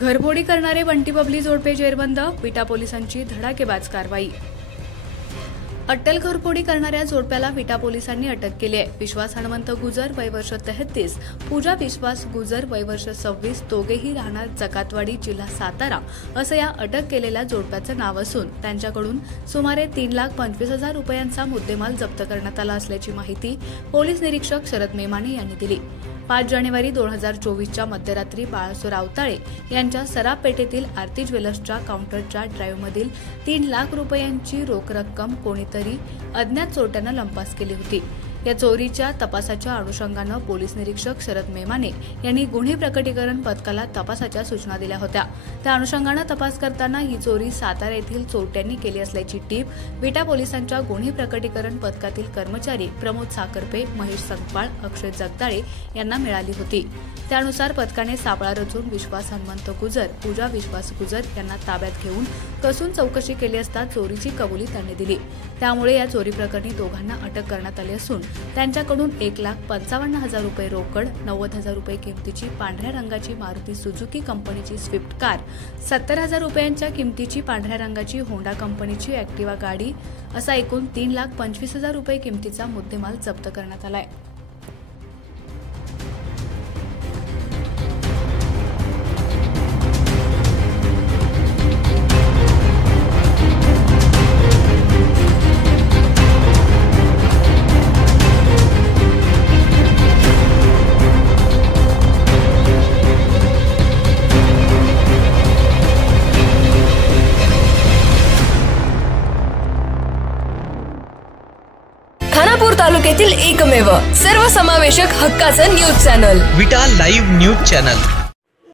घरफोडी करणारे बंटी बबली जोडपे जेरबंद, विटा पोलिसांची धडाकेबाज कारवाई। अट्टल घरफोडी करणाऱ्या जोडप्याला विटा पोलिसांनी अटक केली आहे। विश्वास हनुमंत गुजर वय वर्ष 33, पूजा विश्वास गुजर वय वर्ष 26, दोघेही राहणार जकातवाडी, जिल्हा सातारा असं या अटक केलेल्या जोडप्याचं नाव असून त्यांच्याकडून सुमारे 3,25,000 रुपयांचा मुद्देमाल जप्त करण्यात आला असल्याची माहिती पोलीस निरीक्षक शरद मेमाने यांनी दिली। 5 जानेवारी 2024च्या मध्यरात्री बाळासो रावताळे यांच्या सराफ पेठेतील आरती ज्वेलर्सच्या काउंटरच्या ड्राईव्हमधील 3 लाख रुपयांची रोख रक्कम कोणीतरी अज्ञात चोरट्यानं लंपास केली होती। या चोरीच्या तपासाच्या अनुषंगानं पोलीस निरीक्षक शरद मेमाने यांनी गुन्हे प्रकटीकरण पथकाला तपासाच्या सूचना दिल्या होत्या। त्या अनुषंगानं तपास करताना ही चोरी सातारा येथील चोरट्यांनी केली असल्याची टीप विटा पोलिसांच्या गुन्हे प्रकटीकरण पथकातील कर्मचारी प्रमोद साखरपे, महेश संकपाळ, अक्षय जगदाळे यांना मिळाली होती। त्यानुसार पथकाने सापळा रचून विश्वास हनुमंत गुजर, पूजा विश्वास गुजर यांना ताब्यात घेऊन कसून चौकशी केली असता चोरीची कबुली त्यांनी दिली। त्यामुळे या चोरी प्रकरणी दोघांना अटक करण्यात आली असून त्यांच्याकडून 1,55,000 रुपये रोकड, 90,000 रुपये किमतीची पांढऱ्या रंगाची मारुती सुझुकी कंपनीची स्विफ्ट कार, 70,000 रुपयांच्या किमतीची पांढऱ्या रंगाची होंडा कंपनीची ॲक्टिवा गाडी असा एकूण 3,25,000 रुपये किमतीचा मुद्देमाल जप्त करण्यात आलाय। खानापूर तालुक्यातील एकमेव सर्वसमावेशक हक्काचं न्यूज चॅनल विटा लाईव्ह न्यूज चॅनल।